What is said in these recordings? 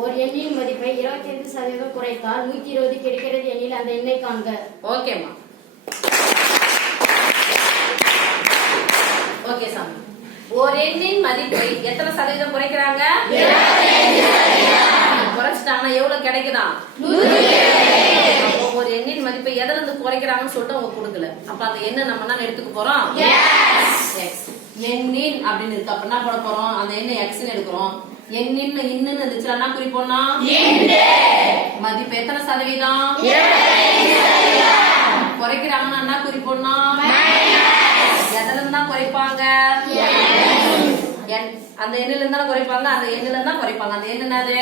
ஒரு எண்ணின் மதிப்பை இருபத்தி ஐந்து சதவீதம் குறைத்தால் நூத்தி இருபது கிடைக்கிறது எண்ணில் அந்த எண்ணை காண்க. ஓகேம்மா ஓகே சாமி. ஒரு எண்ணின் மதிப்பை எத்தனை சதவீதம் குறைக்கிறாங்க? குறைச்சிட்டாங்கன்னா எவ்வளவு கிடைக்குதா? ஒரு எண்ணின் மதிப்பை எதுல இருந்து குறைக்கிறாங்கன்னு சொல்லிட்டு அவங்க கொடுக்கல. அப்ப அந்த எண்ணை நம்ம என்ன எடுத்துக்க போறோம்? எண்ணின் அப்படின்னு இருக்கு. அப்ப என்ன பண்ண போறோம்? அந்த எண்ணை எக்ஸ்னு எடுக்கிறோம். எண்ணின் இன்னுன்னு இருந்துச்சுன்னா என்ன குறிப்போம்னா மதிப்பு எத்தனை சதவீதம்? குறைக்கிறாங்கன்னா என்ன குறிப்போம்னா எதுல இருந்தா குறைப்பாங்க? அந்த எண்ணில இருந்தா குறைப்பாங்க அந்த எண்ணில இருந்தா குறைப்பாங்க அந்த எண் என்னது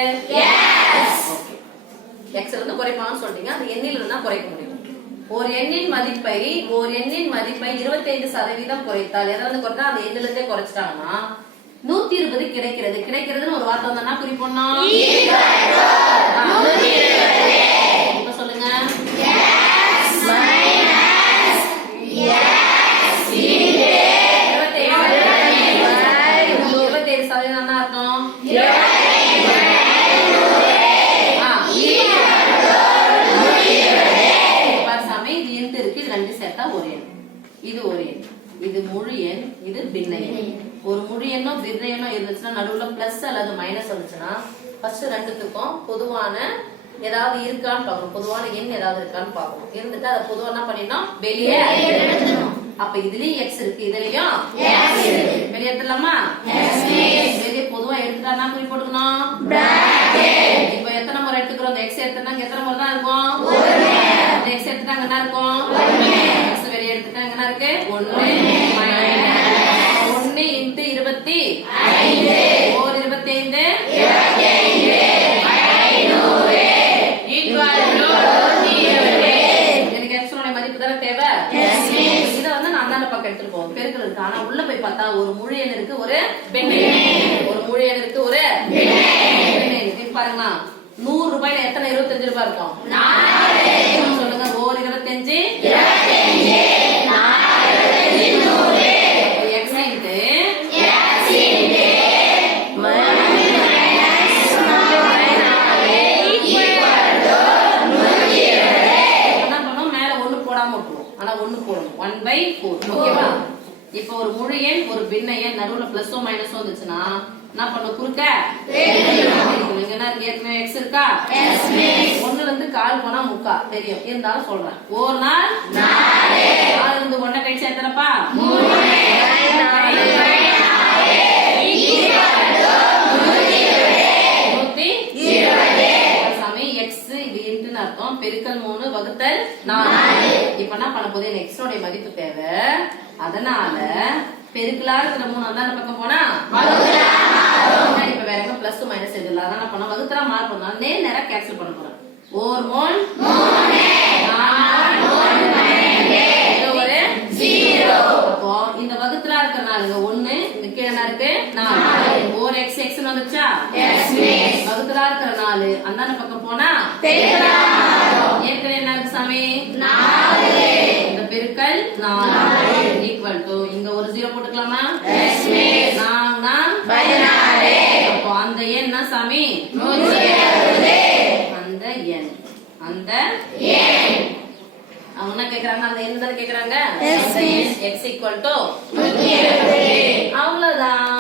எக்ஸ்ல இருந்து குறைப்பாங்கன்னு சொல்றீங்க. அந்த எண்ணில இருந்தா குறைக்க முடியும். ஒரு எண்ணின் மதிப்பை ஒரு எண்ணின் மதிப்பை 25% சதவீதம் குறைத்தால் இருந்து குறைத்தா? அந்த எண்ணில இருந்தே குறைச்சிட்டாங்கன்னா நூத்தி இருபது கிடைக்கிறது. கிடைக்கிறதுன்னு ஒரு வார்த்தை வந்தா குறிப்போம்னா இப்ப சொல்லுங்க. இருபத்தேழு. சதவீதம் என்ன அர்த்தம் இது ஒரு எண் இது ஒரு எண் இது முழு எண் இது பின்ன எண். ஒரு முழு எண்ணோ பின்ன எண்ணோ இருந்துச்சுன்னா நடுவுல பிளஸ் அல்லது மைனஸ் வந்துச்சுன்னா ஃபர்ஸ்ட் ரெண்டுத்துக்கும் பொதுவான ஏதாவது இருக்கான்னு பார்க்கணும். பொதுவான எண் ஏதாவது இருக்கான்னு பார்க்கணும். இருந்துட்டு அதை பொதுவா என்ன பண்ணிடணும்? வெளியே. அப்ப இதுலயும் எக்ஸ் இருக்கு. இதுலயும் வெளியே எடுத்துடலாமா? வெளியே பொதுவா எடுத்துட்டா குறி போட்டுக்கணும்? இப்ப எத்தனை முறை எடுத்துக்கிறோம்? எக்ஸ் எடுத்துட்டாங்க எத்தனை முறை தான் இருக்கும்? எக்ஸ் எடுத்துட்டாங்க என்ன இருக்கும்? எடுத்துட்டாங்க என்ன இருக்கு? ஒண்ணு ஒண்ணு இன்ட்டு இருபத்தி ஓர் இருபத்தி ஐந்து எடுத்துட்டு போவோம். பெருக்கல் இருக்கு. ஆனா உள்ள போய் பார்த்தா ஒரு முழு எண் இருக்கு ஒரு பெண் ஒரு முழு எண் இருக்கு ஒரு பெண் எண் இருக்கு பாருங்க நூறு ரூபாயில எத்தனை இருபத்தஞ்சு ரூபாய் இருக்கும்? சொல்லுங்க. ஓர் இருபத்தஞ்சு போடாம விட்டுருவோம் ஆனா ஒண்ணு போடணும். ஒன் பை ஃபோர் ஓகேவா? இப்போ ஒரு முழு எண் ஒரு பின்ன எண் நடுவுல பிளஸோ மைனஸோ வந்துச்சுன்னா என்ன பண்ணும்? குறுக்க? என்ன ஏற்கனவே எக்ஸ் இருக்கா? ஒண்ணுல இருந்து கால் போனா முக்கா. தெரியும். இருந்தாலும் சொல்றேன். ஒரு நாள் நாலு இருந்து ஒன்ன கழிச்சா எத்தனைப்பா? பெருக்கல் மூணு வகுத்தல் நாலு. இப்ப என்ன பண்ண போது எனக்கு எக்ஸோட மதிப்பு தேவை. அதனால பெருக்கலா இருக்கிற மூணு அந்த பக்கம் போனா? இப்ப வேற எங்க பிளஸ் மைனஸ் எழுதல அதான் பண்ண வகுத்தலா மார்க் பண்ணா நேரா கேன்சல் பண்ண போறேன் ஓர் மூன் அப்போ இந்த வகுத்துல இருக்கிற நாளுங்க ஒண்ணு இங்க கீழே இருக்கு? நாலு. ஓர் எக்ஸ் எக்ஸ் வந்துச்சா வகுத்துல இருக்கிற நாலு. அந்தாண்ட பக்கம் போனா? ஏற்கனவே என்ன சாமி? இந்த பெருக்கல் நாலு. ஈக்குவல் டு இங்க ஒரு ஜீரோ போட்டுக்கலாமா? நாங்க அப்போ அந்த எண் என்ன சாமி? அந்த எண் அந்த அவங்க என்ன கேக்குறாங்க? அந்த எண் தானே கேக்குறாங்க? எக்ஸ் ஈக்குவல் டு அவ்வளவுதான்.